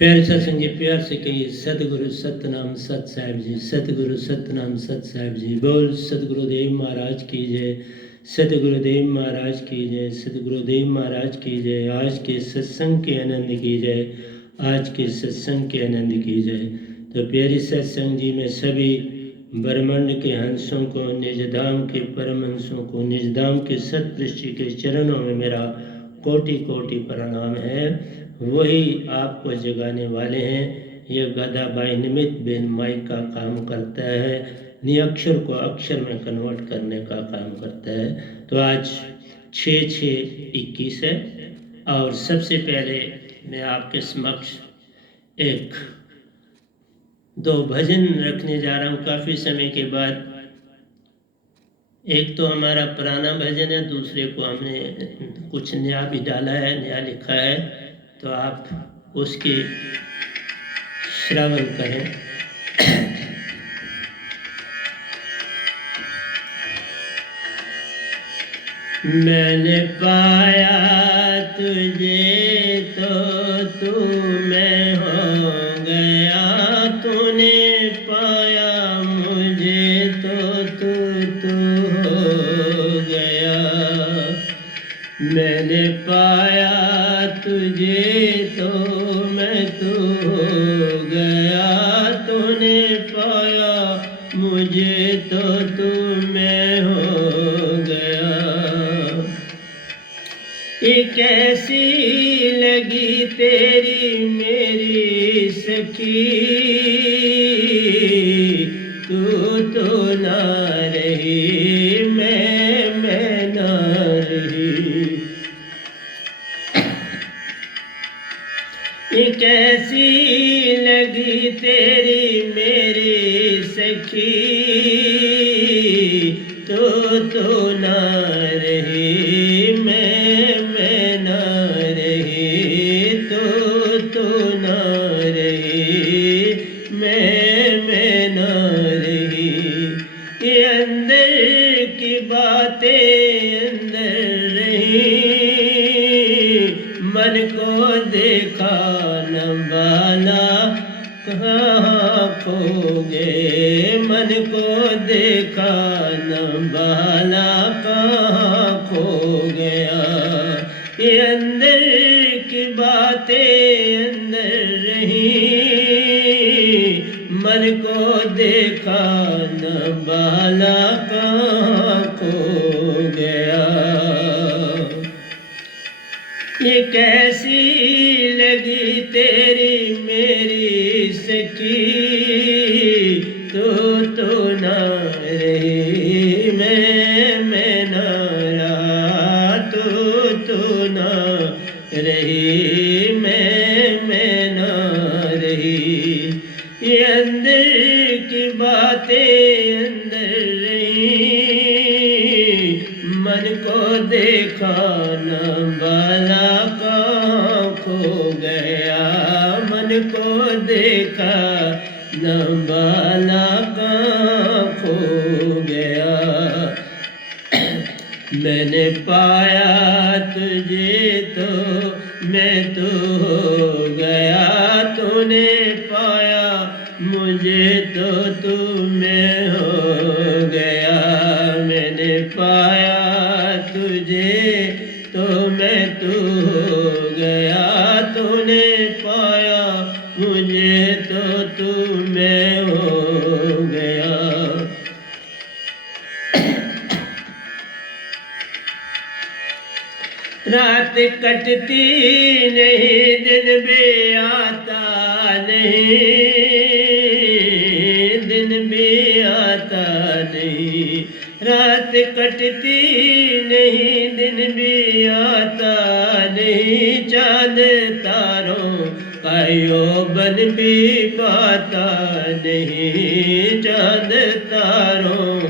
प्यारे सत्संग जी, प्यार से कहिए सतगुरु सतनाम सत साहिब जी, सतगुरु सतनाम सत साहिब जी। बोल सतगुरुदेव महाराज की जय, सतगुरुदेव महाराज की जय, सतगुरुदेव महाराज की जय। आज के सत्संग के आनंद की जय, आज के सत्संग के आनंद की जय। तो प्यारे सत्संग जी में सभी ब्रह्मांड के हंसों को, निजधाम के परमहंसों को, निजधाम के सतपृष्ठ के चरणों में मेरा कोटि कोटि प्रणाम है। वही आपको जगाने वाले हैं। यह गधा बाई निमित्त बेन माई का काम करता है, निअक्षर को अक्षर में कन्वर्ट करने का काम करता है। तो आज 6/6/21 है और सबसे पहले मैं आपके समक्ष एक दो भजन रखने जा रहा हूँ काफ़ी समय के बाद। एक तो हमारा पुराना भजन है, दूसरे को हमने कुछ नया भी डाला है, नया लिखा है, तो आप उसकी श्रवण करें। मैंने पाया तुझे तो तू मैं हो गया, तूने पाया मुझे तो तू हो गया। मैंने पाया तुझे तो मैं तू हो गया, तूने पाया मुझे तो तू मैं हो गया। ये कैसी लगी तेरी मेरी सखी, तू तो ना रही मैं ना रही। ये कैसी लगी तेरी मेरी सखी, तो ना रही मैं ना रही, तो ना रही मैं ना रही। ये अंदर की बातें अंदर रही, मन को देखा न बाला कहाँ खो गए, मन को देखा न बाला कहाँ खो गया। ये अंदर की बातें अंदर रही, मन को देखा न बाला कहाँ खो गया। ये कैसी लगी तेरी मेरी सखी, तो ना रही मैं ना रहा, तो ना रही मैं ना रही। ये अंदर की बातें अंदर रही, मन को देखा न बाला कहाँ खो गया, मन को देखा न बाला कहाँ खो गया। मैंने पाया तुझे तो मैं तो हो गया, तूने पाया मुझे तो तू मैं हो गया। मैंने पाया तुझे तो मैं तू हो गया, तूने पाया मुझे तो तू मैं हो गया। रात कटती नहीं दिन भी आता नहीं, दिन भी आता नहीं। रात कटती नहीं दिन भी आता नहीं, चांद तारों का यौवन भी पाता नहीं, चांद तारों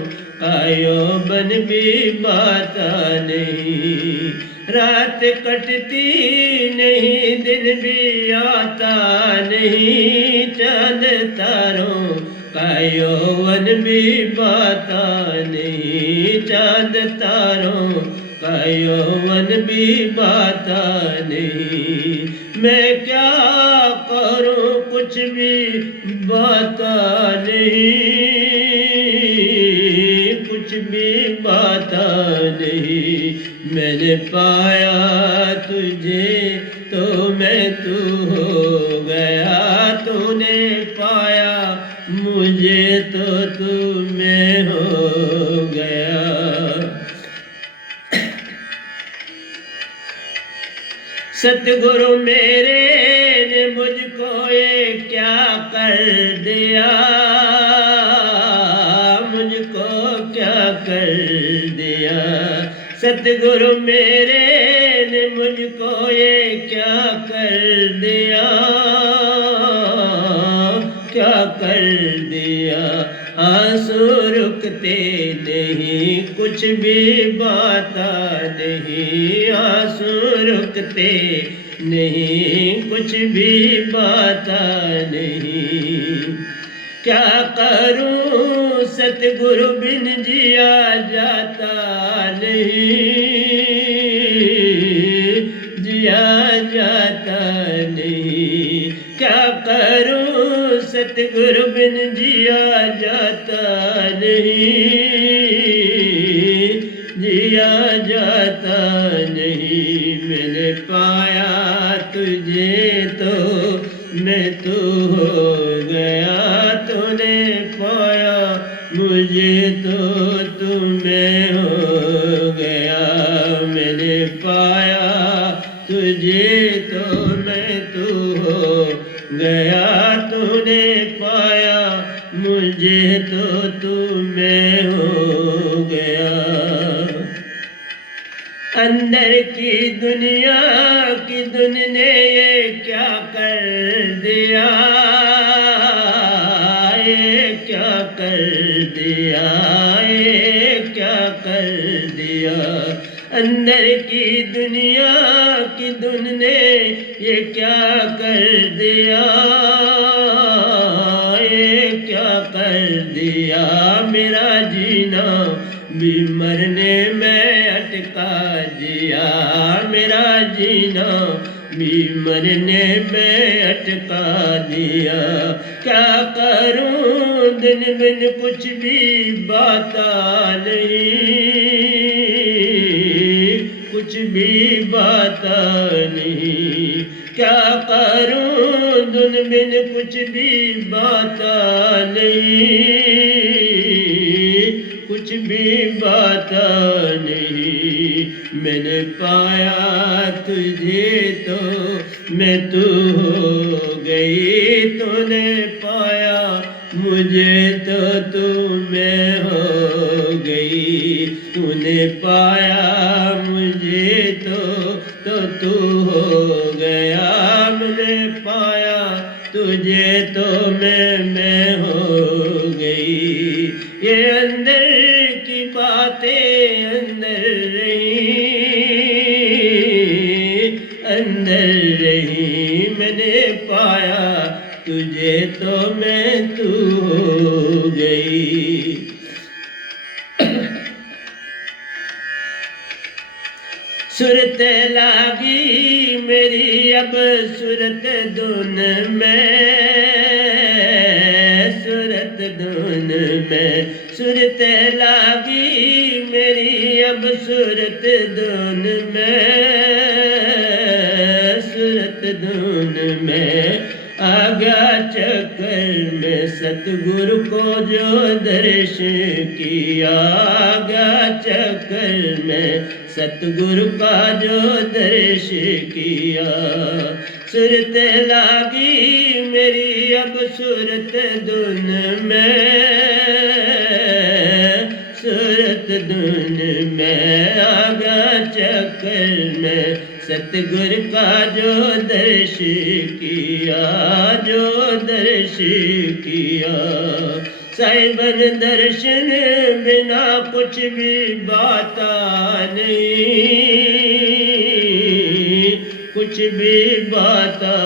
का यौवन भी पाता नहीं। रात कटती नहीं दिन भी आता नहीं, चांद तारों का यौवन भी पाता नहीं, चांद तारों का यौवन भी पाता नहीं। मैं क्या करूं कुछ भी बाता नहीं, कुछ भी बाता नहीं। मैंने पाया तुझे तो मैं तू हो गया, तूने पाया मुझे तो तू मैं हो गया। सतगुरु मेरे ने मुझको ये क्या कर दिया, मुझको क्या कर दिया। सतगुरु मेरे ने मुझको ये क्या कर दिया, क्या कर दिया। आंसू रुकते नहीं, कुछ भी बाता नहीं, आंसू रुकते नहीं, कुछ भी बाता नहीं। क्या करूं सतगुरु बिन जिया जाता नहीं, जिया जाता नहीं। क्या करूं सतगुरु बिन जिया जाता नहीं, जिया जाता नहीं। मैंने पाया तुझे तो मैं तू हो गया, तूने पाया मुझे तो तू मैं हो गया। मैंने पाया तुझे तो मैं तू हो गया, तूने पाया मुझे तो तू मैं हो गया। अंदर की दुनिया की धुन ने ये क्या कर दिया, ये क्या कर दिया, ये क्या कर दिया। अंदर की दुनिया की धुन ने ये क्या कर दिया, ये क्या कर दिया। मेरा जीना भी मरने में अटका दिया, मेरा जीना भी मरने में अटका दिया। क्या करूं दिन बिन कुछ भी बाता नहीं, कुछ भी बाता नहीं। क्या करूं दिन बिन कुछ भी बाता नहीं, कुछ भी बाता नहीं। मैंने पाया तुझे तो मैं तू हो गई, तूने पाया मुझे तो तू मैं हो गई। तूने पाया मुझे तो तू हो गया, मैंने पाया तुझे तो मैं हो गई। ये अंदर की बातें अंदर रही, अंदर रही। मैंने पाया तुझे तो मैं तू हो गई। सूरत लागी मेरी अब सूरत धुन में, सूरत धुन में। सूरत लागी मेरी अब सूरत धुन में, सूरत धुन में। आ गया चक्कर में सतगुरु को जो दर्शन किया, आ गया चक्कर में सतगुरु का जो दर्शन किया। सूरत लागी मेरी अब सूरत धुन में, सूरत धुन में। आ गया चक्कर में सतगुरु का जो दर्शन किया, जो दर्शन किया। साहिबन दर्शन बिना कुछ भी बाता नहीं, कुछ भी बाता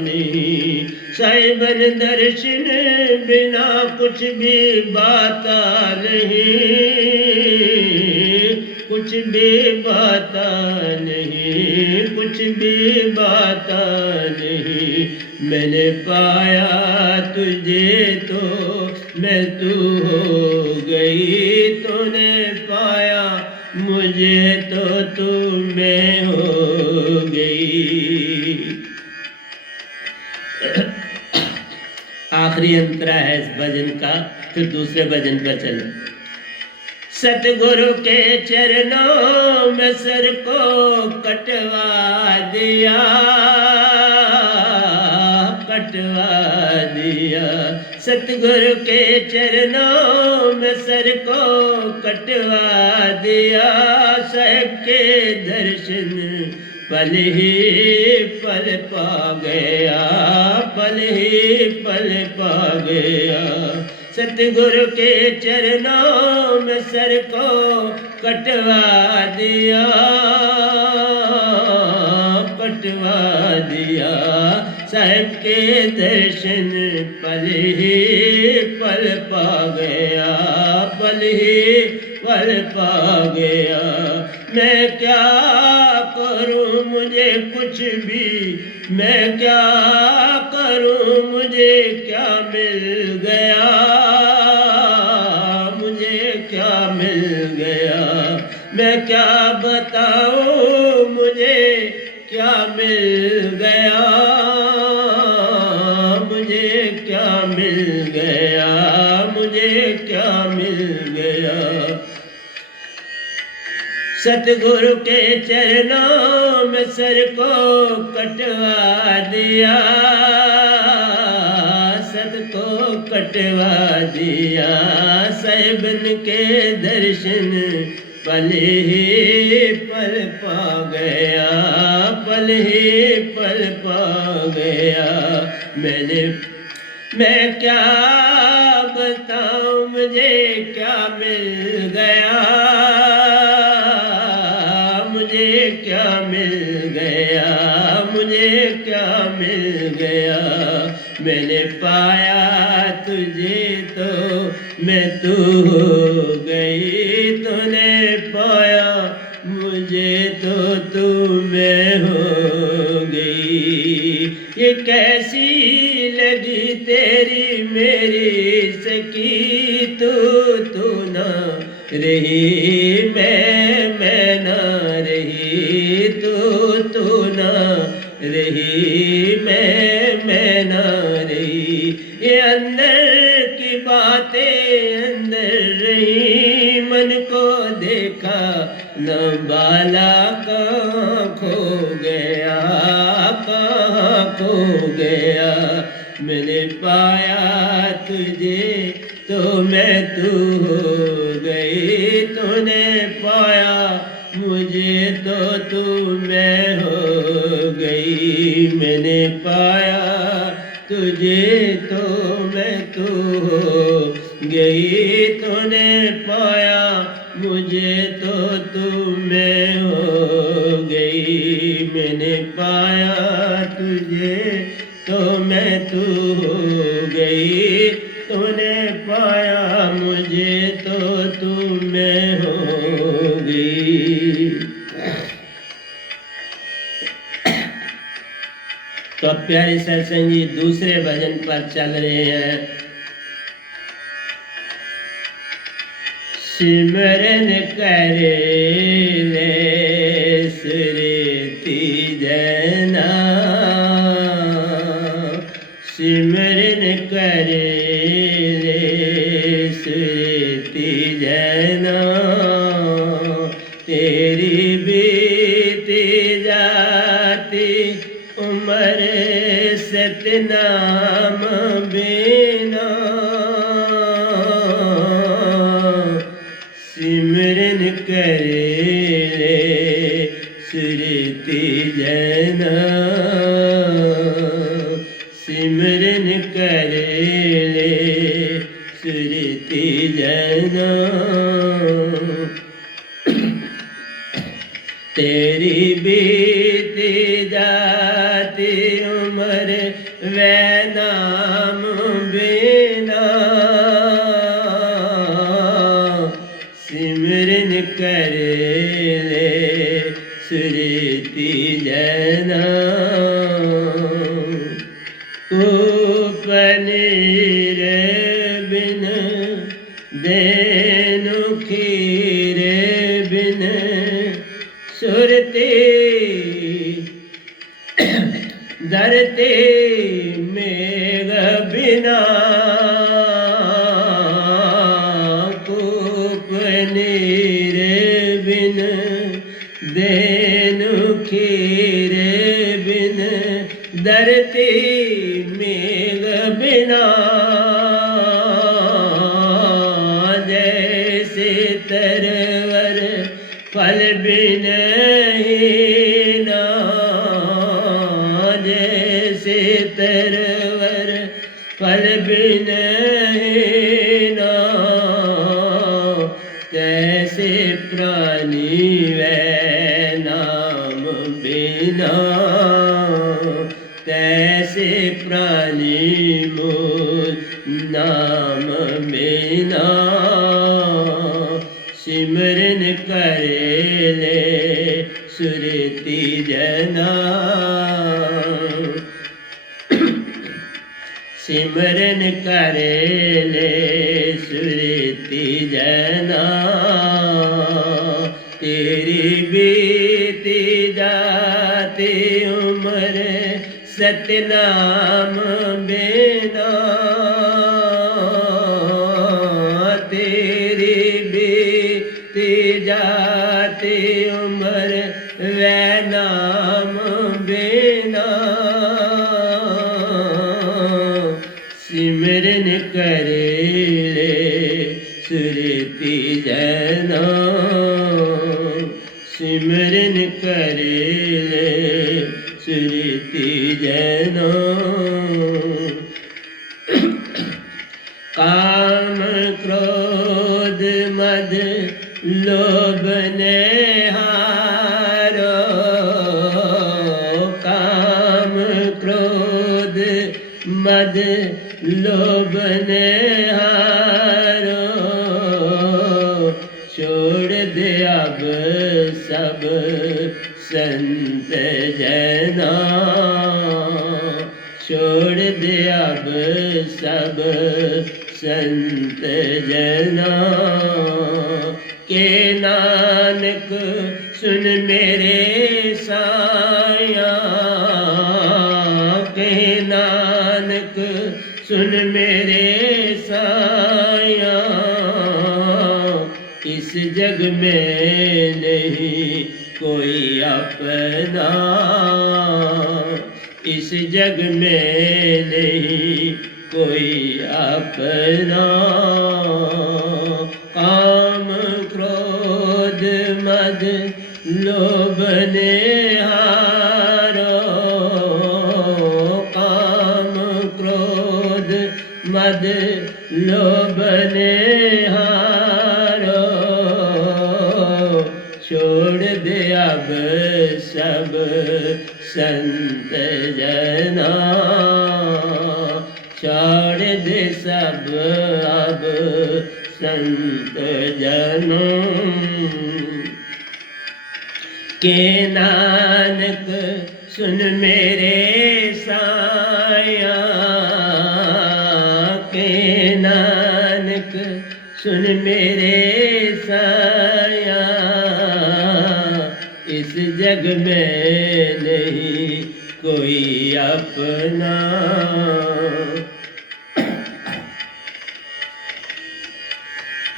नहीं। साहिबन दर्शन बिना कुछ भी बाता नहीं, कुछ भी बाता नहीं, कुछ भी बाता नहीं। मैंने पाया तुझे तो मैं तू हो गई, तूने पाया मुझे तो तू मैं हो गई। आखिरी अंतरा है इस भजन का, फिर दूसरे भजन पर चले। सतगुरु के चरणों में सर को कटवा दिया, कटवा दिया। सतगुरु के चरणों में सर को कटवा दिया। साहब के दर्शन पल ही पल पा गया, पल ही पल पा गया। सतगुरु के चरणों में सर को कटवा दिया, कटवा दिया। साहब के दर्शन पल ही पल पा गया, पल ही पल पा गया। मैं क्या करूं मुझे कुछ भी, मैं क्या करूं मुझे क्या मिल गया, मुझे क्या मिल गया। मैं क्या बताऊं मुझे क्या मिल गया, मुझे क्या मिल गया, मुझे क्या मिल गया। सतगुरु के चरणों में सर को कटवा दिया, सत को कटवा दिया। साहिबन के दर्शन पल ही पल पा गया, पल ही पल पा गया। मैं क्या बताऊं मुझे क्या मिल गया, मुझे क्या मिल गया, मुझे क्या मिल गया। मैंने पाया तुझे तो मैं तू हो गई, तूने पाया मुझे तो तू मैं हो गई। ये कैसी लगी तेरी मेरी सखी, तू ना रही मैं ना रही, तू ना रही मैं ना रही। ये अंदर की बातें अंदर रही, मन को देखा न बाला कहाँ खो गया, कहाँ खो गया। मैंने पाया तुझे तो मैं तू हो गई, तूने पाया मुझे तो तू मैं हो गई। मैंने पाया तुझे तो मैं तू हो गई, तूने पाया मुझे तो तू मैं हो गई। मैंने पाया तुझे तो मैं तू हो गई, तूने पाया मुझे तो तू मैं हो गई। तो अब प्यारे सत्संग जी दूसरे भजन पर चल रहे हैं। सिमरन करे ले सुरती जना, सिमरन करे ले सुरती जना। तेरी बीती जाती उम्र सतनाम बिना, सिमरन करे ले सुरती जना, सिमरन करे ले सुरती जना। तेरी बीती जाती उम्र वे नाम बिना, सिमरन करे पनीर बिन देनु खीर बिन सुरती धरती मेघ बिना कूप नीर बिन देनु खीर बिन धरती मेघ बिना जैसे तरवर फल बिन हीना जैसे तरवर फल बिन हीना तैसे प्राणी वै नाम बिना तैसे प्राणी मूल नाम बिना सिमरन करे ले सुरती जना सिमरन करे ले सुरती जना तेरी बीती जाती उम्र सतनाम बिना तेरी बीती जाती उम्र वै नाम बिना सिमरन करे ले सुरती जना सिमरन करे ले सुरती जना काम क्रोध मद लोभ ने हारो काम क्रोध मद लोभ ने हारो छोड़ दे अब सब संत जना छोड़ दे अब सब संत जना के नानक सुन मेरे साया के नानक सुन मेरे साया इस जग में नहीं कोई अपना इस जग में नहीं कोई अपना काम क्रोध मद लोभ ने हारो काम क्रोध मद लोभ ने हारो छोड़ दे अब सब संत जना छोड़ दे सब अब संत जना के नानक सुन मेरे साया के नानक सुन मेरे साया इस जग में नहीं कोई अपना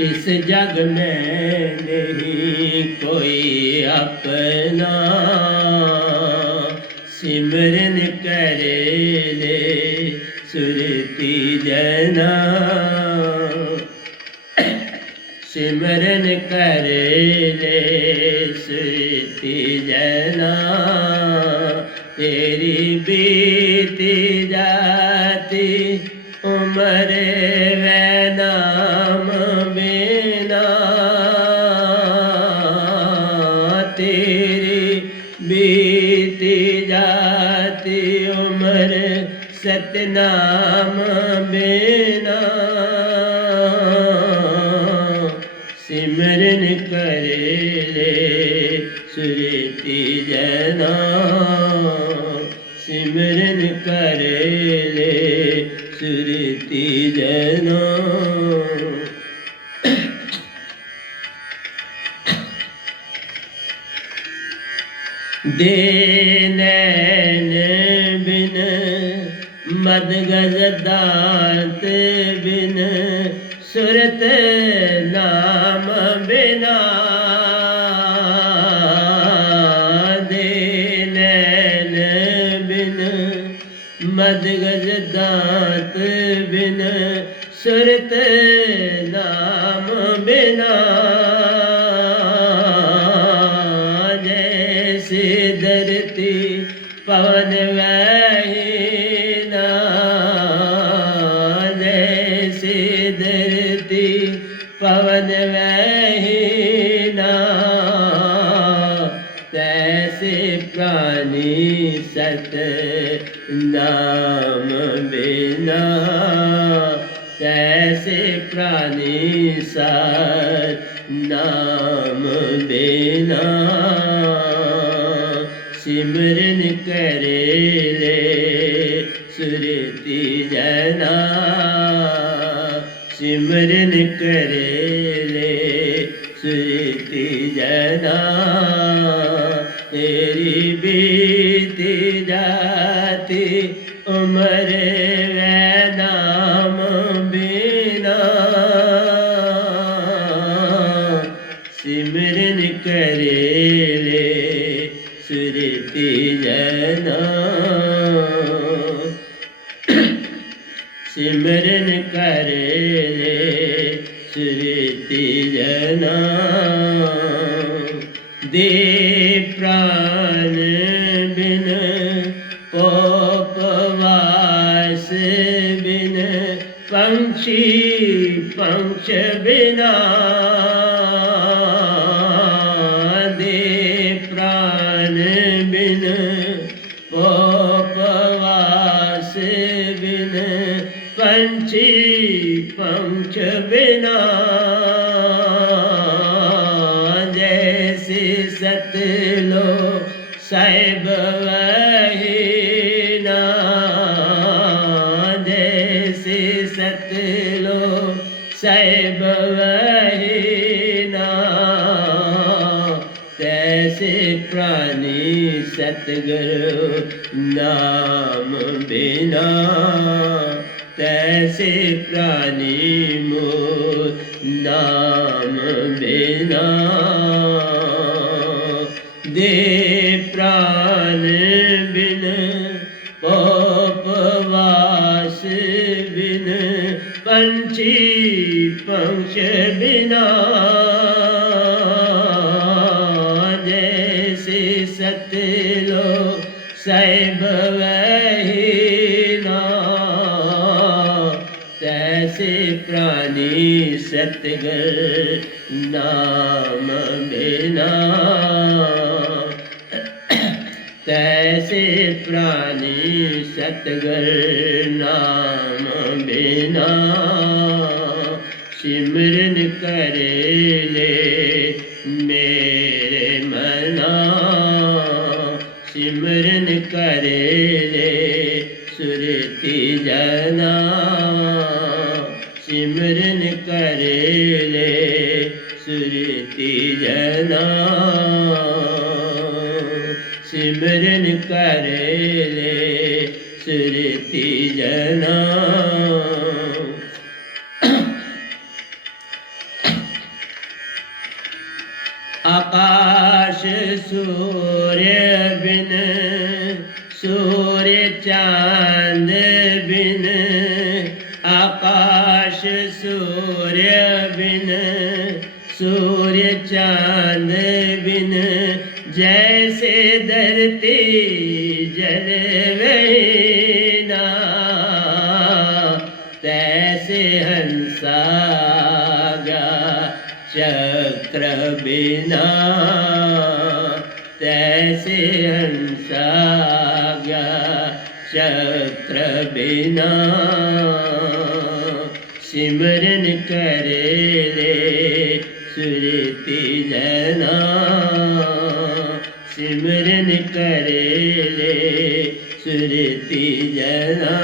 इस जग में नहीं कोई अपना सिमरन करे ले सुरती जना सिमरन करे ले सुरती जना तेरी बीती जाती उम्र वै नाम बिना तेरी बीती जाती उम्र सतनाम बिना सिमरन करे ले सुरती जना सिमरन करे ले सुरति जना दे नैन बिन मद गज दांत बिन सुरत नाम बिना दे नैन बिन मद गज दांत बिन सुरत नाम बिना जैसे धरती पवन वहीना जैसे धरती पवन वहीना तैसे प्राणी सत नाम बिना तैसे प्राणी सत नाम बिना सिमरन करे ले सुरति जना सिमरन करे ले सुरति जना तेरी बीती जाती उम्र वे नाम बिना सिमरन करे ले सुरति जना सिमरन करे ले सुरति जना दे प्राण बिन पोपवास बिन पंक्षी पंक्ष बिना दे प्राण बिन पोपवास बिन पंछी पंक्ष बिना जैसे सतलो साहिब वहीना जैसे सतलो साहिब वहीना तैसे प्राणी सतगुरु नाम बिना तैसे प्राणी मोर नाम बिना दे प्राण बिन पोपवास बिन पंछी पंक्ष बिना जैसे सतलो साहिब वहीना तैसे प्राणी सतगुरु नाम बिना तैसे प्राणी सतगुरु नाम बिना सिमरन करे ले मेरे मना सिमरन करे ले सुरति जना सिमरन करे ले सुरति जना सिमरन करे ले सुरति जना आकाश सूर्य बिन सूर्य चांद बिन आकाश सूर्य बिन सूर्य चांद बिन जैसे धरती जल वहीना तैसे हंसागा चक्र बिना तैसे हंसागा चक्र बिना सिमरन करे ले सुरति जना सिमरन करे ले सुरति जना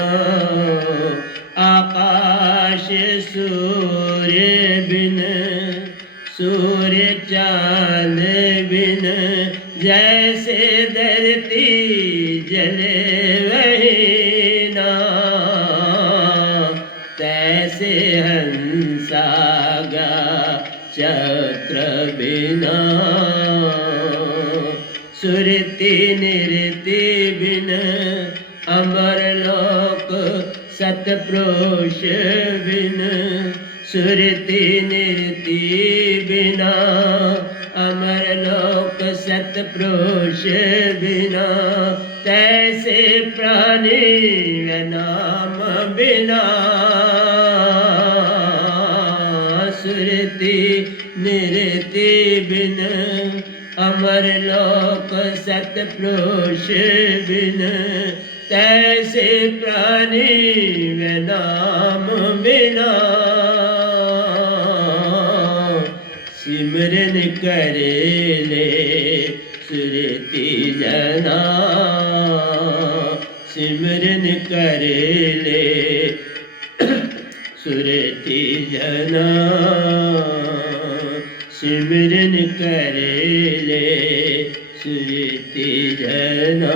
चक्र बिना सुरति निरति बिन अमर लोक सतपुरुष बिन सुरति निरति बिना अमर लोक सतपुरुष बिना तैसे प्राणी नाम बिना सुरति निरति बिन अमर लोक सतपुरुष बिन तैसे प्राणी नाम बिना सिमरन करे ले सुरति जना सिमरन करे ले सुरति जना सिमरन करे ले सुरति जना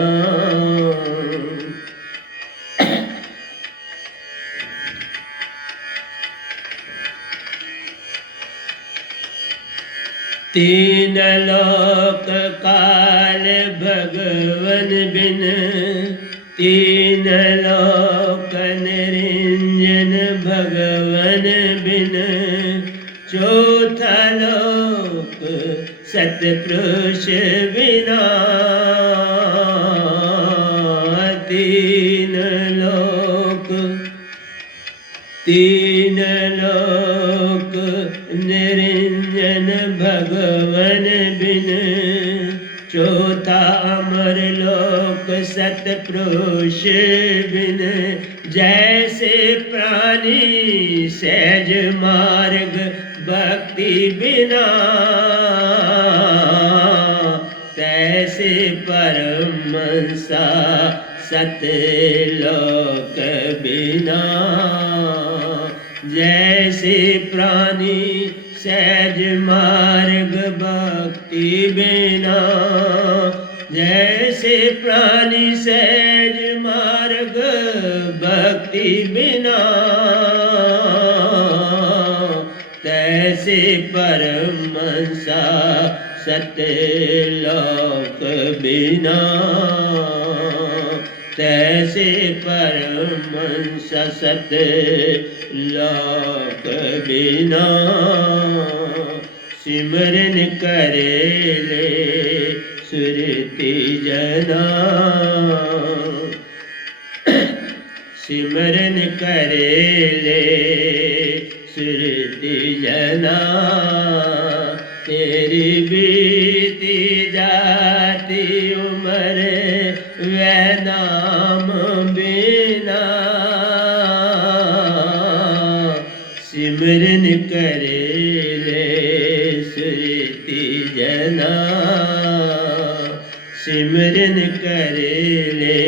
तीन लोक काल भगवन बिन तीन लोक निरंजन भगवन बिन चौथा लोक सतपुरुष बिना तीन लोक निरंजन भगवन बिन चौथा अमर लोक सतपुरुष बिन जैसे प्राणी सहज मार्ग भक्ति बिना तैसे परमहंसा सतलोक बिना जैसे प्राणी सहज मार्ग भक्ति बिना जैसे प्राणी सहज मार्ग भक्ति बिना तैसे परमहंसा सतलोक बिना तैसे परमहंसा सतलोक बिना सिमरन करे ले सुरति जना सिमरन करे ले सुरति जना तेरी बीती जाती उम्र वै नाम बिना सिमरन करे ले सुरति जना सिमरन करे ले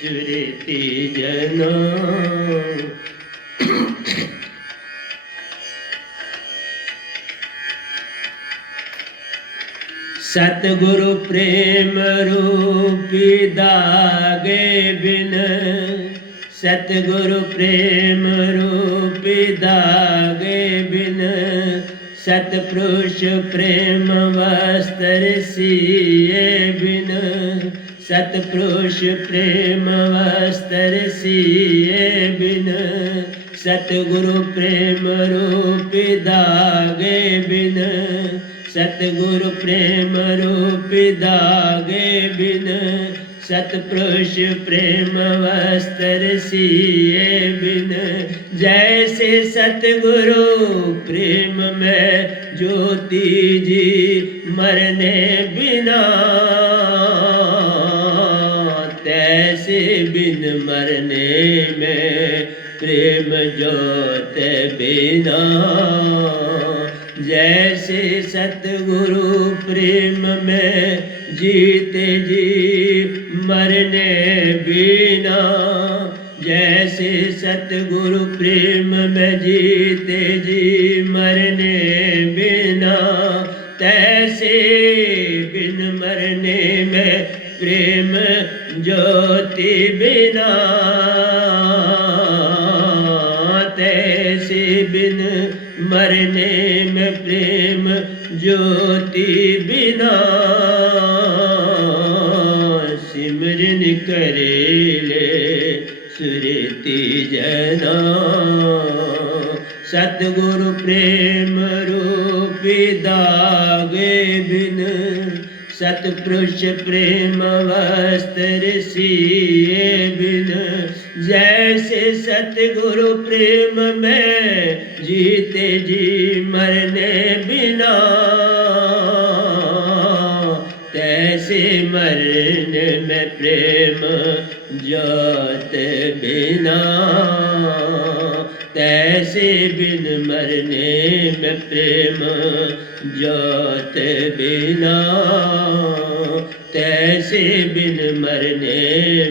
सुरति जना सतगुरु प्रेम रूपी दागे बिन सतगुरु प्रेम रूपी दागे बिन सतपुरुष प्रेम वस्त्र सिए बिन सतपुरुष प्रेम वस्त्र सिए बिन सतगुरु प्रेम रूपी दागे बिन सतगुरु प्रेम रूपी दागे बिन सतपुरुष प्रेम वस्त्र सिए बिन जैसे सतगुरु प्रेम में ज्योति जी मरने बिना तैसे बिन मरने में प्रेम ज्योत बिना जैसे सतगुरु प्रेम में जीते जी मरने बिना जैसे सतगुरु प्रेम में जीते जी मरने बिना तैसे बिन मरने में प्रेम ज्योति बिना तैसे बिन मरने में प्रेम ज्योति बिना सिमरन करे ले सुरति जना सतगुरु प्रेम रूपी दागे बिन सतपुरुष प्रेम वस्त्र सिए बिन जैसे सतगुरु प्रेम में जीते जी मरने बिना तैसे मरने में प्रेम ज्योत बिना तैसे बिन मरने में प्रेम ज्योत बिना तैसे बिन मरने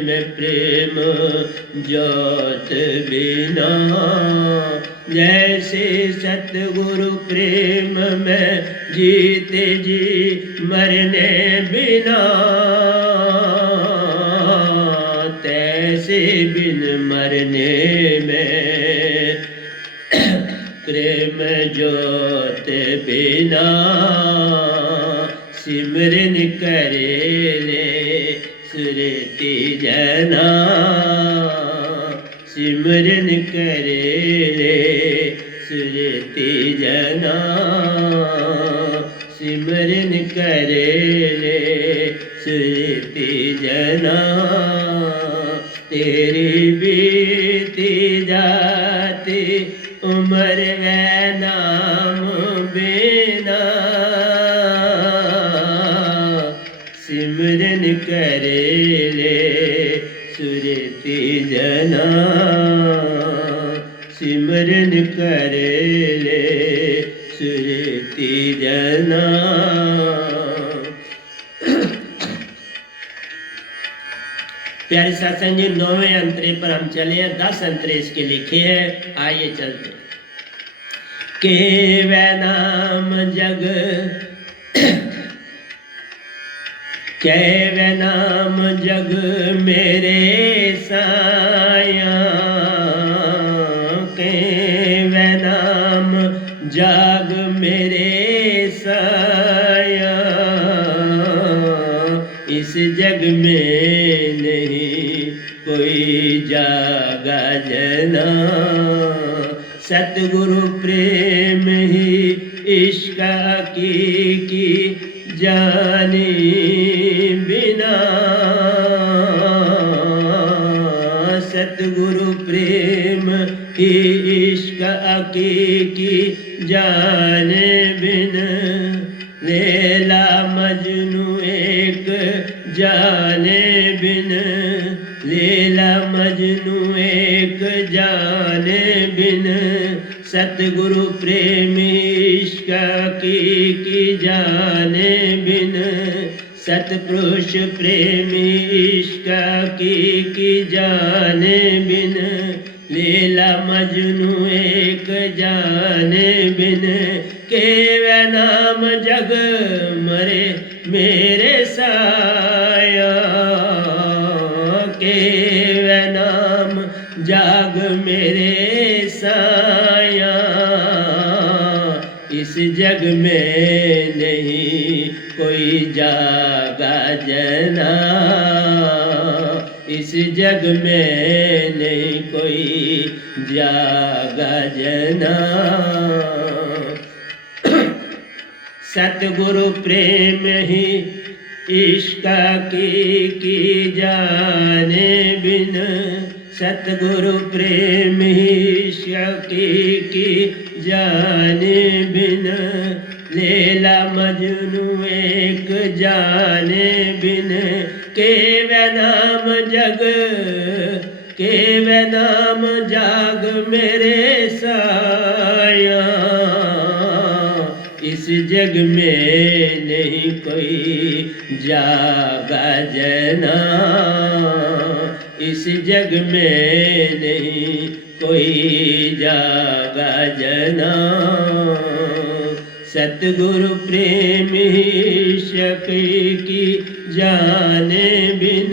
में प्रेम ज्योत बिना जैसे सतगुरु प्रेम में जीते जी मरने बिना तैसे बिन मरने में प्रेम ज्योत बिना सिमरन करे ले सुरति जना सिमरन करे ले सुरति जना सिमरन करे ले सुरति जना तेरी बीती जाती उम्र व नाम बिना सिमरन करे ले सुरति जना सिमरन करे ले सुरति जना प्यारे सत्संग जी 9वें अंतरे पर हम चले हैं 10 अंतरे इसके लिखे हैं आइए चलते के वै नाम जग के वै नाम जग मेरे साया के वै नाम जग मेरे साया इस जग में नहीं कोई जागा जना सतगुरु प्रेम ही इश्क की जानी बिना सतगुरु प्रेम ही इश्क की जाने बिन लैला मजनू एक जाने बिन लैला मजनू एक जाने बिन सतगुरु प्रेम इश्क की जाने बिन सतपुरुष प्रेम इश्क की जाने बिन लैला मजनू एक जाने बिन के वै नाम जग मरे मेरे साया के वै नाम जाग मेरे साया इस जग में नहीं कोई जागा जना इस जग में नहीं कोई जागा जना सतगुरु प्रेम ही इश्क की जाने बिन सतगुरु प्रेम ही इश्क की जाने बिन लैला मजनू एक जाने बिन के वै नाम जग के वै नाम जाग मेरे साया इस जग में नहीं कोई जागा जना इस जग में नहीं कोई जागा जना सतगुरु प्रेम इश्क की जाने बिन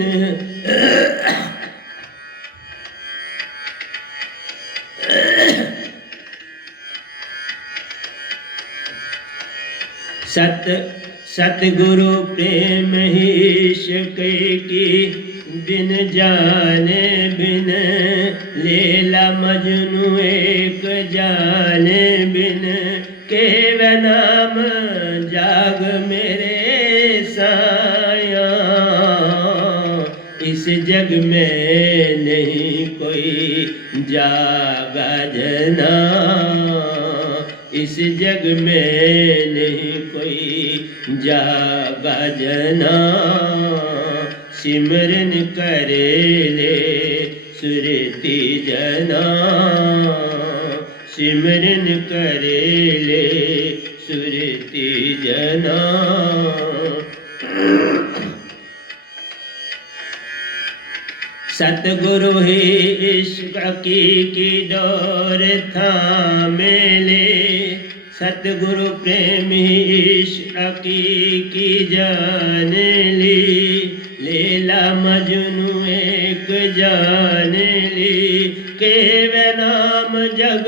सतगुरु प्रेम ही इश्क की बिन जाने बिन लैला मजनू एक जाने बिन केव नाम जाग मेरे साया। इस जग में नहीं कोई जागा जना, इस जग में नहीं कोई जागा जना। सिमरन करे ले सुरती जना, सिमरन करे ले सुरती जना। सतगुरु ही इश्क की डोर थामे ले, सतगुरु प्रेम ही इश्क की जान ली। लैला मजनू एक जान ली, केव नाम जग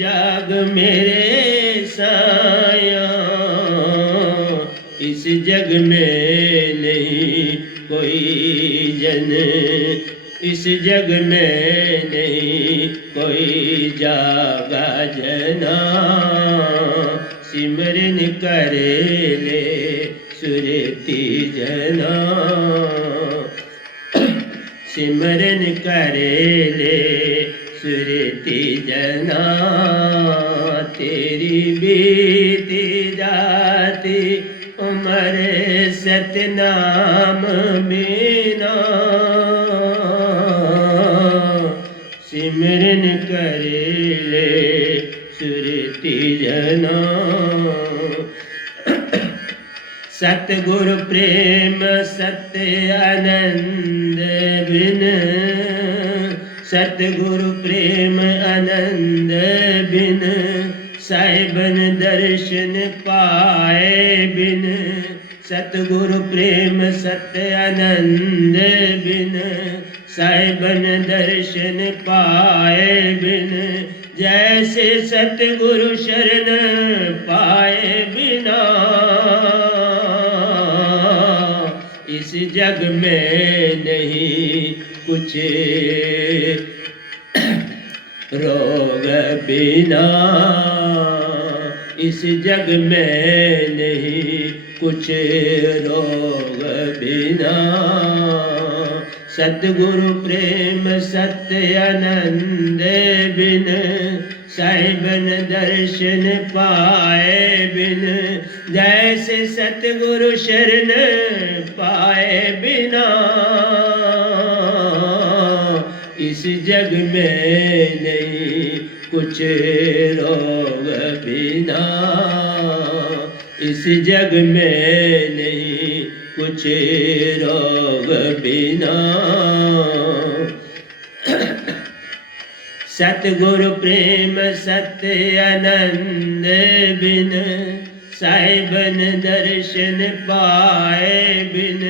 जाग मेरे साया। इस जग में नहीं कोई जन, इस जग में नहीं कोई जागा जना। सिमरन करे ले सुरती जना, सिमरन करे ले सुरती जना। तेरी बीती जाती उम्र सतनाम बिना, सिमरन करे ले सुरती जना। सतगुरु प्रेम सत्य आनंद बिन, सतगुरु प्रेम आनंद बिन साहिबन दर्शन पाए बिन। सतगुरु प्रेम सत्य आनंद बिन साहिबन दर्शन पाए बिन। जैसे सतगुरु शरण पाए बिना, इस जग में नहीं कुछ रोग बिना, इस जग में नहीं कुछ रोग बिना। सतगुरु प्रेम सत्य आनंद बिन साहिबन दर्शन पाए बिन। जैसे सतगुरु शरण पाए बिना, इस जग में नहीं कुछ रोग बिना, इस जग में नहीं कुछ रोग बिना। सतगुरु प्रेम सत्य आनंद बिन साहिबन दर्शन पाए बिन।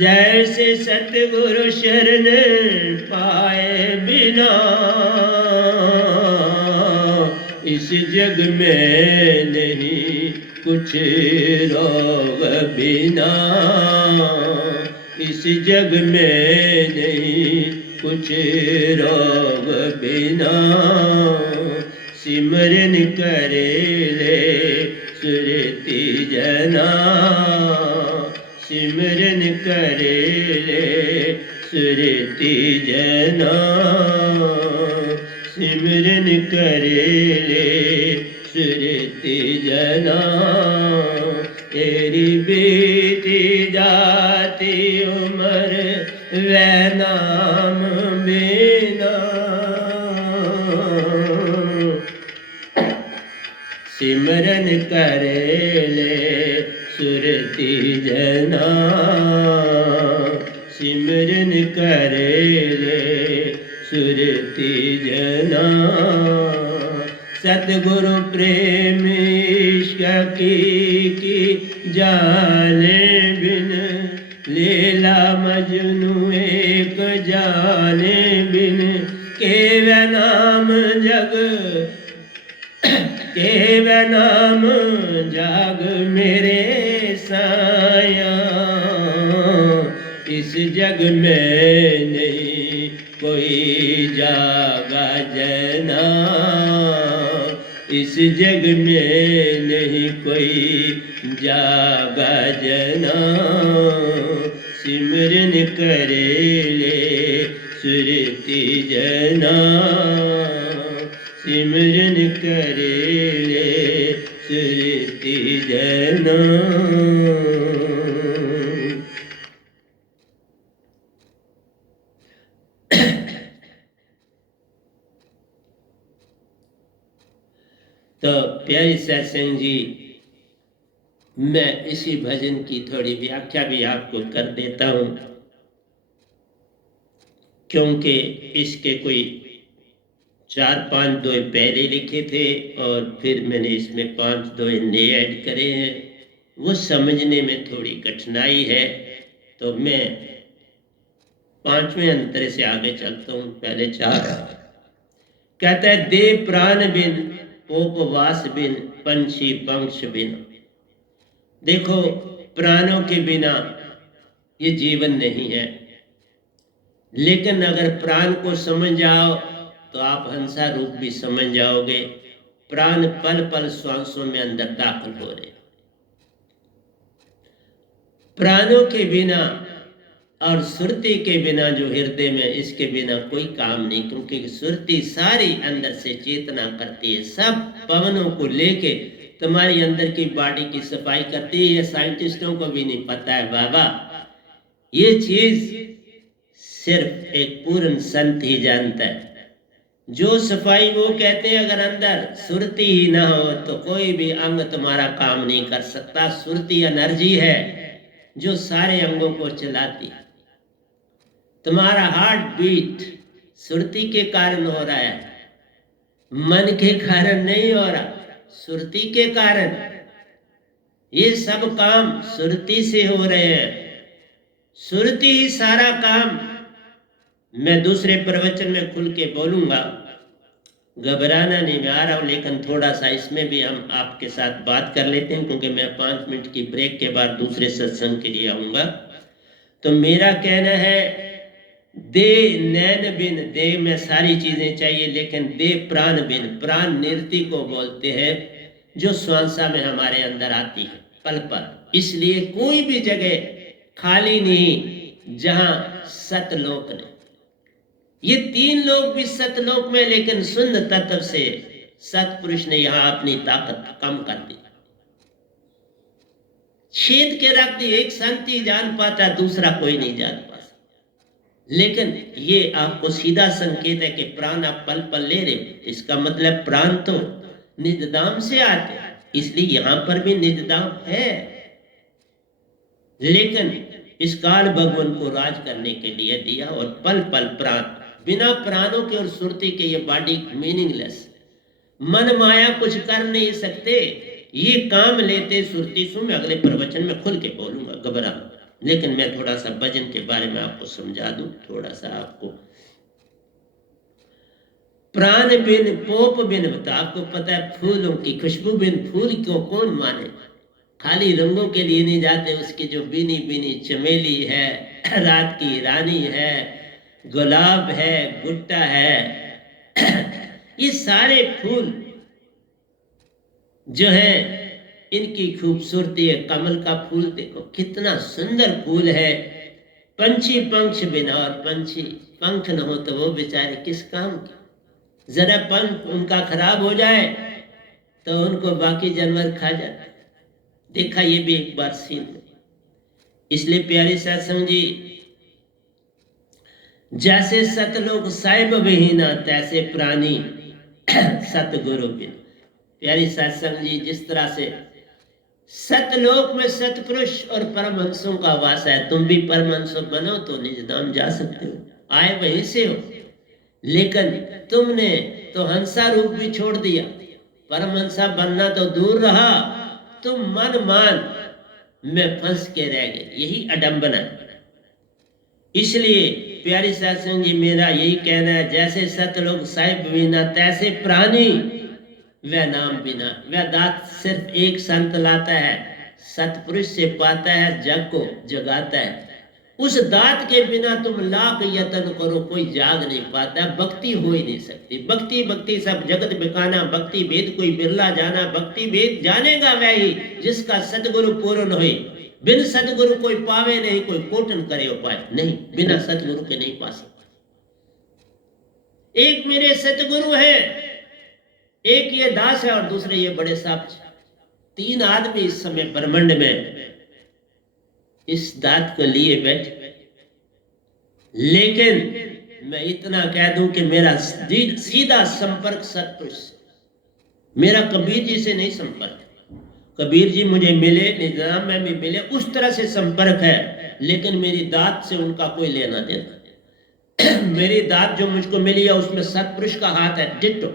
जैसे सतगुरु शरण पाए बिना, इस जग में नहीं कुछ रोग बिना, इस जग में नहीं कुछ रोग बिना। सिमरन करे ले सुरती जना, सिमरन करे ले सुरती जना, सिमरन करे ले सुरती जना। तेरी बीती जाती उम्र वै नाम बिना, सिमरन करे ले सुरती जना, सिमरन करे ले सुरती जना। सतगुरु प्रेम इश्क की जाने बिन लैला मजनू एक जाने बिन। केव नाम जग केवे नाम जाग मेरे साया, इस जग में नहीं कोई जागा जना, इस जग में नहीं कोई जागा जना, सिमरन करे ले सुरती जना, सिमरन करे ले सुरती जना। तो प्यारी सत्संग जी, मैं इसी भजन की थोड़ी व्याख्या भी आपको कर देता हूं, क्योंकि इसके कोई 4-5 दोहे पहले लिखे थे और फिर मैंने इसमें 5 दोहे नए ऐड करे हैं। वो समझने में थोड़ी कठिनाई है, तो मैं 5वें अंतर से आगे चलता हूँ। पहले 4 कहता है, दे प्राण बिन उपवास बिन पंछी पंक्ष बिन। देखो, प्राणों के बिना ये जीवन नहीं है, लेकिन अगर प्राण को समझ जाओ तो आप हंसा रूप भी समझ जाओगे। प्राण पल पल श्वासों में अंदर दाखिल हो रहे। प्राणों के बिना और सुरती के बिना जो हृदय में, इसके बिना कोई काम नहीं, क्योंकि सुरती सारी अंदर से चेतना करती है, सब पवनों को लेके तुम्हारी अंदर की बॉडी की सफाई करती है। ये साइंटिस्टों को भी नहीं पता है बाबा, ये चीज सिर्फ एक पूर्ण संत ही जानता है। जो सफाई वो कहते हैं, अगर अंदर सुरती ही ना हो तो कोई भी अंग तुम्हारा काम नहीं कर सकता। सुरती एनर्जी है जो सारे अंगों को चलाती है। तुम्हारा हार्ट बीट सुरती के कारण हो रहा है, मन के कारण नहीं हो रहा, सुरती के कारण। ये सब काम सुरती से हो रहे हैं, सुरती ही सारा काम। मैं दूसरे प्रवचन में खुल के बोलूंगा, घबराना नहीं, मैं आ रहा हूं, लेकिन थोड़ा सा इसमें भी हम आपके साथ बात कर लेते हैं, क्योंकि मैं 5 मिनट की ब्रेक के बाद दूसरे सत्संग के लिए आऊंगा। तो मेरा कहना है, दे नैन बिन, दे में सारी चीजें चाहिए, लेकिन दे प्राण बिन, प्राण निरति को बोलते हैं, जो श्वासा में हमारे अंदर आती है पल पल। इसलिए कोई भी जगह खाली नहीं जहां सतलोक ने। ये 3 लोग भी सतलोक में, लेकिन शुद्ध तत्व से सतपुरुष ने यहां अपनी ताकत कम कर दी, छेद के रख दी। एक संत ही जान पाता, दूसरा कोई नहीं जान पाता। लेकिन ये आपको सीधा संकेत है कि प्राण आप पल पल ले रहे, इसका मतलब प्राण तो निजधाम से आते, इसलिए यहां पर भी निजधाम है। लेकिन इस काल भगवान को राज करने के लिए दिया, और पल पल प्राण, बिना प्राणों के और सुरती के ये बॉडी मीनिंगलेस। मन माया कुछ कर नहीं सकते, ये काम लेते सुरती सु। मैं अगले प्रवचन में खुल के बोलूंगा, घबरा। लेकिन मैं थोड़ा सा भजन के बारे में आपको समझा दूं, थोड़ा सा आपको। प्राण बिन पोप बिन, बता, आपको पता है फूलों की खुशबू बिन फूल को कौन माने। खाली रंगों के लिए नहीं जाते, उसकी जो बीनी बीनी चमेली है, रात की रानी है, गुलाब है, गुट्टा है, ये सारे फूल जो है इनकी खूबसूरती है। कमल का फूल देखो कितना सुंदर फूल है। पंछी पंख बिना, और पंछी पंख न हो तो वो बेचारे किस काम के। जरा पंख उनका खराब हो जाए तो उनको बाकी जानवर खा जाते। देखा ये भी एक बार सीन। इसलिए प्यारे सत्संग जी, जैसे सतलोक साहिब विहीना, तैसे प्राणी सतगुरु बिन। प्यारी सत्संग जी, जिस तरह से सतलोक में सतपुरुष और परमहंसों का वास है, तुम भी परमहंसों बनो तो निजधाम जा सकते हो, आए वहीं से हो। लेकिन तुमने तो हंसा रूप भी छोड़ दिया, परमहंसा बनना तो दूर रहा, तुम मन मान में फंस के रह गए। यही अडंबना। इसलिए प्यारी सत्संग जी, मेरा यही कहना है, जैसे सतलोक साहिब विना तैसे प्राणी वह नाम बिना। वह दात सिर्फ एक संत लाता है, सतपुरुष से पाता है, जग को जगाता है। उस दात के बिना तुम लाख यत्न करो, कोई जाग नहीं पाता, भक्ति हो ही नहीं सकती। भक्ति भक्ति सब जगत बिकाना, भक्ति भेद कोई बिरला जाना। भक्ति भेद जानेगा वह ही जिसका सतगुरु पूर्ण होए। बिन सतगुरु कोई पावे नहीं, कोई कोटन करे उपाय नहीं, बिना सतगुरु के नहीं पा सकता। एक मेरे सतगुरु है, एक ये दास है और दूसरे ये बड़े साहब। 3 आदमी इस समय ब्रह्मांड में इस दात को लिए बैठे। लेकिन मैं इतना कह दूं कि मेरा सीधा संपर्क सतपुरुष से, मेरा कबीर जी से नहीं संपर्क। कबीर जी मुझे मिले, निजाम में भी मिले, उस तरह से संपर्क है, लेकिन मेरी दात से उनका कोई लेना देना नहीं। मेरी दात जो मुझको मिली है उसमें सतपुरुष का हाथ है, डिट्टो।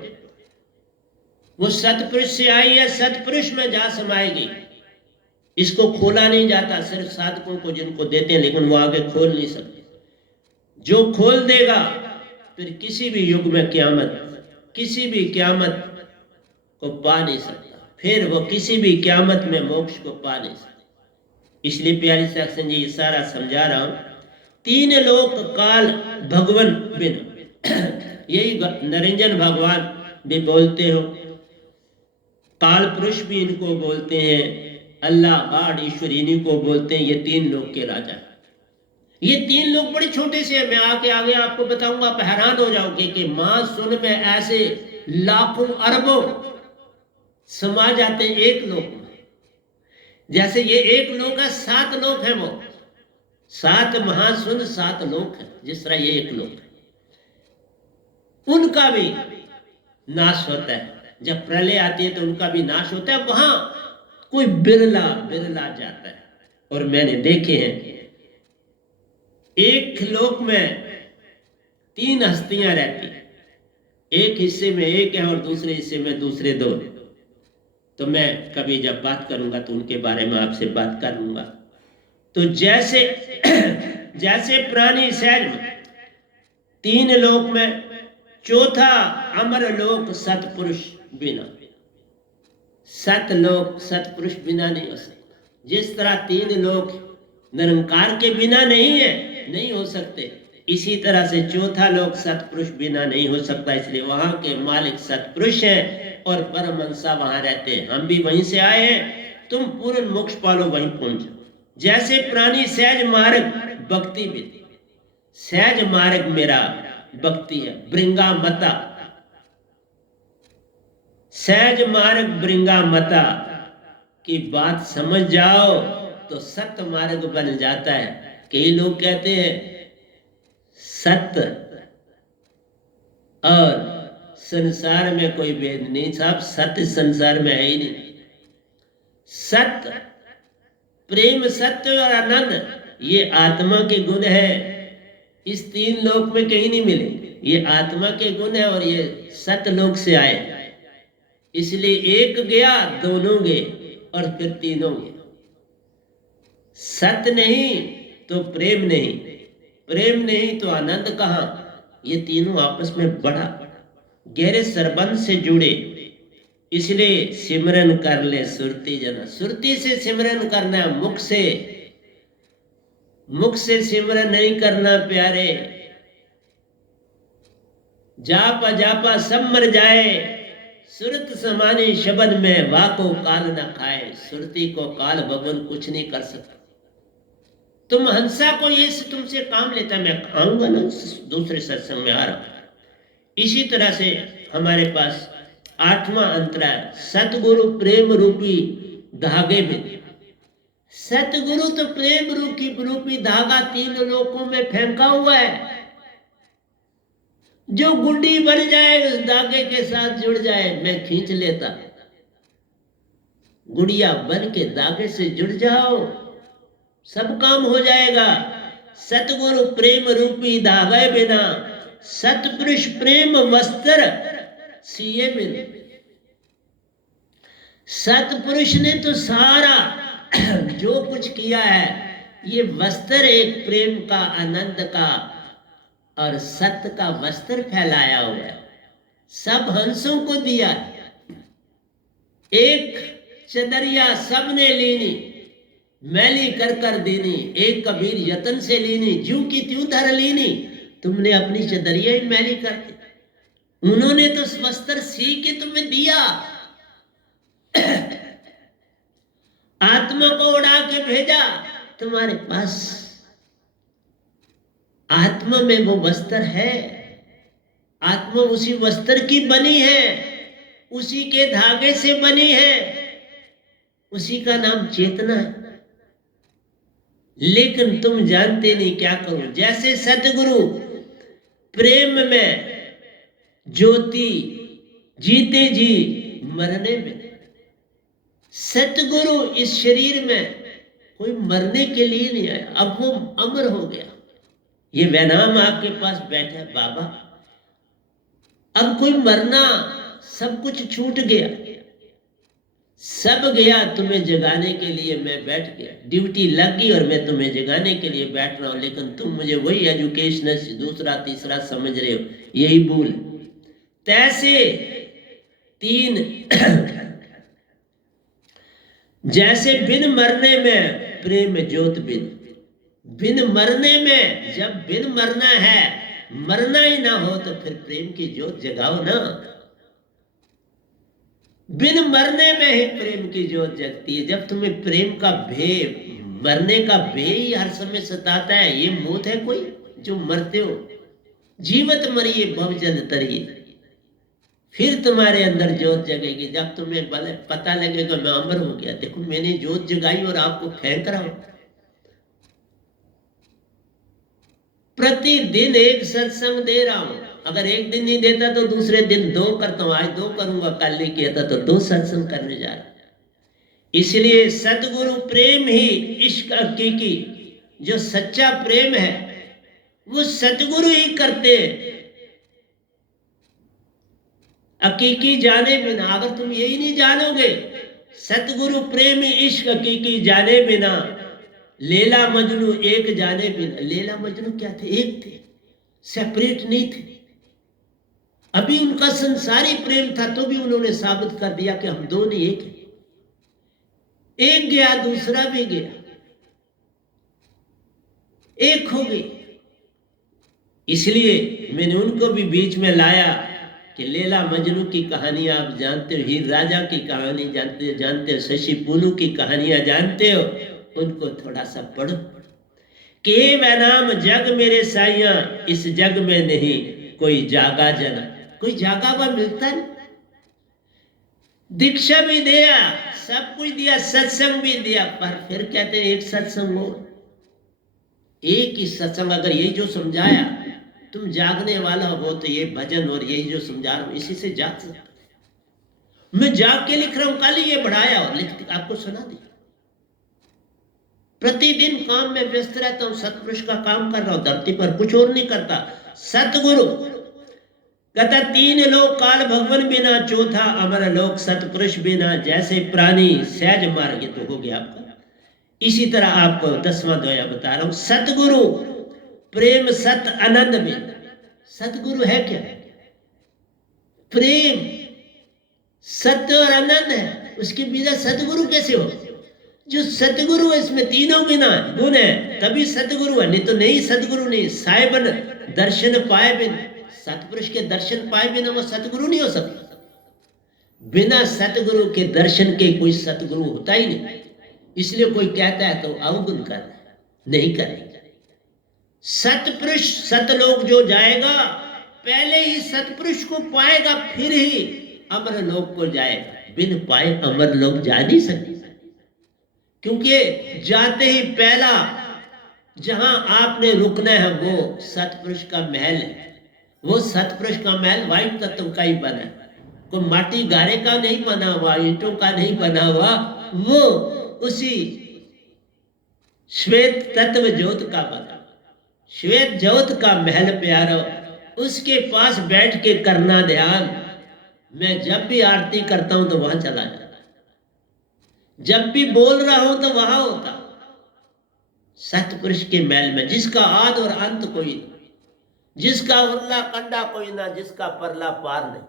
वो सतपुरुष से आई है, सतपुरुष में जा समाएगी। इसको खोला नहीं जाता, सिर्फ साधकों को जिनको देते हैं, लेकिन वो आगे खोल नहीं सकते। जो खोल देगा फिर किसी भी युग में क़यामत, किसी भी क़यामत को पा नहीं सकता, फिर वो किसी भी क़यामत में मोक्ष को पा नहीं सकता। इसलिए प्यारी सत्संग जी ये सारा समझा रहा हूं। 3 लोक काल भगवान बिन, यही नरेंजन भगवान भी बोलते हो, काल पुरुष भी इनको बोलते हैं, अल्लाह गॉड ईश्वर इन्हीं को बोलते हैं। ये 3 लोक के राजा, ये 3 लोग बड़े छोटे से हैं। मैं आगे आपको बताऊंगा, आप हैरान हो जाओगे कि मां सुन में ऐसे लाखों अरबों समा जाते हैं एक लोक में। जैसे ये एक लोक है, 7 लोक है, वो 7 महासुन 7 लोक है, जिस तरह ये एक लोक है। उनका भी नाश होता है, जब प्रलय आती है तो उनका भी नाश होता है। वहां कोई बिरला बिरला जाता है। और मैंने देखे हैं एक लोक में 3 हस्तियां रहती, एक हिस्से में एक है और दूसरे हिस्से में दूसरे 2। तो मैं कभी जब बात करूंगा तो उनके बारे में आपसे बात करूंगा। तो जैसे जैसे प्राणी सहज में 3 लोक में, चौथा अमर लोक सतपुरुष बिना। सतलोक सतपुरुष बिना नहीं हो सकता। जिस तरह 3 लोक निरंकार के बिना नहीं है, नहीं हो सकते, इसी तरह से चौथा लोक सतपुरुष बिना नहीं हो सकता। इसलिए वहां के मालिक सतपुरुष हैं और परमहंसा वहां रहते हैं। हम भी वहीं से आए हैं, तुम पूर्ण मोक्ष पालो, वहीं पहुंच जाओ। जैसे प्राणी सहज मार्ग भक्ति भी, सहज मार्ग मेरा भक्ति है, ब्रिंगा मता, सहज मार्ग ब्रिंगा मता की बात समझ जाओ तो सत्य मार्ग बन जाता है। कई लोग कहते हैं सत्य और संसार में कोई भेद नहीं। साहब, सत्य संसार में है ही नहीं। सत्य, प्रेम, सत्य और आनंद ये आत्मा के गुण है। इस 3 लोक में कहीं नहीं मिले। ये आत्मा के गुण है और ये सत्य लोक से आए। इसलिए एक गया, दोनों गए और फिर तीनों गए। सत्य नहीं तो प्रेम नहीं, प्रेम नहीं तो आनंद कहां। ये तीनों आपस में बड़ा गहरे संबंध से जुड़े। इसलिए सिमरन कर ले सुरती जना। सुरती से सिमरन करना है, मुख से सिमरन नहीं करना प्यारे। जापा जापा सब मर जाए, सुरत समाने शब्द में वाको काल न खाए। सुरती को काल भगवान कुछ नहीं कर सकता। तुम हंसा को ये तुमसे काम लेता, मैं आऊंगा ना दूसरे सत्संग में आ रहा हूं। इसी तरह से हमारे पास 8वां अंतरा है, सतगुरु प्रेम रूपी धागे में। सतगुरु तो प्रेम रूपी धागा 3 लोकों में फेंका हुआ है। जो गुंडी बन जाए उस धागे के साथ जुड़ जाए। मैं खींच लेता, गुड़िया बन के धागे से जुड़ जाओ, सब काम हो जाएगा। सतगुरु प्रेम रूपी धागे बिना, सतपुरुष प्रेम वस्त्र सिए बिन। सतपुरुष ने तो सारा जो कुछ किया है, ये वस्त्र एक प्रेम का, आनंद का और सत्य का वस्त्र फैलाया हुआ है। सब हंसों को दिया, एक चदरिया सबने लीनी, मैली कर कर देनी, एक कबीर यतन से लीनी, ज्यों की त्यों धर लीनी। तुमने अपनी चदरिया ही मैली कर दी। उन्होंने तो वस्त्र सी के तुम्हें दिया, आत्मा को उड़ा के भेजा तुम्हारे पास। आत्मा में वो वस्त्र है, आत्मा उसी वस्त्र की बनी है, उसी के धागे से बनी है, उसी का नाम चेतना है। लेकिन तुम जानते नहीं क्या करो। जैसे सतगुरु प्रेम में ज्योति, जीते जी मरने में। सतगुरु इस शरीर में कोई मरने के लिए नहीं आया, अब वो अमर हो गया। ये वैनाम आपके पास बैठा है बाबा, अब कोई मरना, सब कुछ छूट गया, सब गया। तुम्हें जगाने के लिए मैं बैठ गया, ड्यूटी लग गई और मैं तुम्हें जगाने के लिए बैठ रहा हूं। लेकिन तुम मुझे वही एजुकेशनल दूसरा तीसरा समझ रहे हो, यही भूल। तैसे तीन जैसे बिन मरने में प्रेम ज्योत बिन, बिन मरने में, जब बिन मरना है, मरना ही ना हो तो फिर प्रेम की ज्योत जगाओ ना। बिन मरने में ही प्रेम की ज्योत जगती है। जब तुम्हें प्रेम का भय, मरने का भय ही हर समय सताता है, ये मौत है कोई जो मरते हो? जीवत मरिए भव जल तरिए, फिर तुम्हारे अंदर ज्योत जगेगी। जब तुम्हें पता लगेगा मैं अमर हो गया, देखो मैंने ज्योत जगाई और आपको फेंक रहा हूं। प्रतिदिन एक सत्संग दे रहा हूं, अगर एक दिन नहीं देता तो दूसरे दिन 2 करता हूं। आज 2 करूंगा, कल नहीं किया था तो 2 सत्संग करने जा रहा। इसलिए सतगुरु प्रेम ही इश्क हकीकी, जो सच्चा प्रेम है वो सतगुरु ही करते हैं। हकीकी जाने बिना, अगर तुम यही नहीं जानोगे, सतगुरु प्रेम इश्क हकीकी जाने बिना, लैला मजनू एक जाने बिना। लैला मजनू क्या थे? एक थे, सेपरेट नहीं थे। अभी उनका संसारी प्रेम था तो भी उन्होंने साबित कर दिया कि हम दो नहीं एक हैं। एक गया दूसरा भी गया, एक हो गए। इसलिए मैंने उनको भी बीच में लाया कि लैला मजनू की कहानी आप जानते हो, हीर राजा की कहानी जानते हो, शशि पुलू की कहानियां जानते हो, उनको थोड़ा सा पढ़ो। के वह नाम जग मेरे साइया, इस जग में नहीं कोई जागा जना। कोई जागा हुआ मिलता नहीं। दीक्षा भी दिया, सब कुछ दिया, सत्संग भी दिया, पर फिर कहते हैं एक सत्संग हो, एक ही सत्संग। अगर यही जो समझाया, तुम जागने वाला हो तो ये भजन और यही जो समझा रहा हूं इसी से जाग सकते। मैं जाग के लिख रहा हूं, कल ये बढ़ाया और लिख आपको सुना दिया। प्रतिदिन काम में व्यस्त रहता हूं, सतपुरुष का काम कर रहा हूं, धरती पर कुछ और नहीं करता। सतगुरु कहता 3 लोक काल भगवान बिना, चौथा अमर लोक सतपुरुष बिना। जैसे प्राणी सहज मार्ग, तो हो गया आपका। इसी तरह आपको 10वां दोया बता रहा हूं, सतगुरु प्रेम सत आनंद में। सतगुरु है क्या? प्रेम, सत्य और आनंद है, उसके बिना सतगुरु कैसे हो? जो सतगुरु है इसमें तीनों बिना गुण है, तभी सतगुरु है, नहीं तो नहीं सतगुरु नहीं। साहिबन दर्शन पाए बिना, सतपुरुष के दर्शन पाए बिना वो सतगुरु नहीं हो सकता। बिना सतगुरु के दर्शन के कोई सतगुरु होता ही नहीं। इसलिए कोई कहता है तो अवगुण कर, नहीं करेगा। सतपुरुष सतलोक जो जाएगा, पहले ही सतपुरुष को पाएगा, फिर ही अमर लोक को जाएगा। बिन पाए अमर लोक जा नहीं सकते, क्योंकि जाते ही पहला जहां आपने रुकना है वो सतपुरुष का महल है। वो सतपुरुष का महल वाइट तत्व का ही बना है, कोई माटी गारे का नहीं बना हुआ, ईंटों का नहीं बना हुआ। वो उसी श्वेत तत्व ज्योत का बना, श्वेत ज्योत का महल प्यारो, उसके पास बैठ के करना ध्यान। मैं जब भी आरती करता हूं तो वहां चला जाता, जब भी बोल रहा हूं तो वहां होता। सतपुरुष के महल में, जिसका आद और अंत कोई नहीं, जिसका उरला कंडा कोई ना, जिसका परला पार नहीं,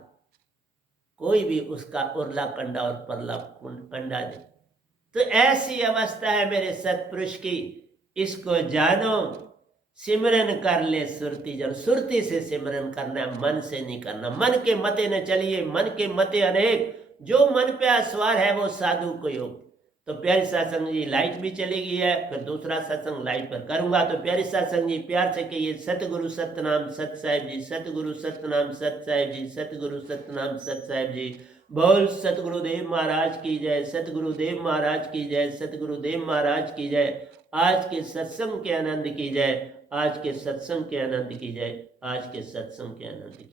कोई भी उसका उरला कंडा और परला कंडा नहीं। तो ऐसी अवस्था है मेरे सतपुरुष की, इसको जानो, सिमरन कर ले सुरती जन। सुरती से सिमरन करना है, मन से नहीं करना। मन के मते न चलिए, मन के मते अनेक, जो मन पे असवार है वो साधु को योग। तो प्यारी सत्संग जी, लाइट भी चली गई है, फिर दूसरा सत्संग लाइट पर करूंगा। तो प्यारी सत्संग जी, प्यार से कहिए सतगुरु सतनाम सत साहिब जी, सतगुरु सतनाम सत साहिब जी, सतगुरु सतनाम सत साहिब जी। बोल सतगुरुदेव महाराज की जय, सतगुरुदेव महाराज की जय, सतगुरुदेव महाराज की जय। आज के सत्संग के आनंद की जय, आज के सत्संग के आनंद की जय, आज के सत्संग के आनंद की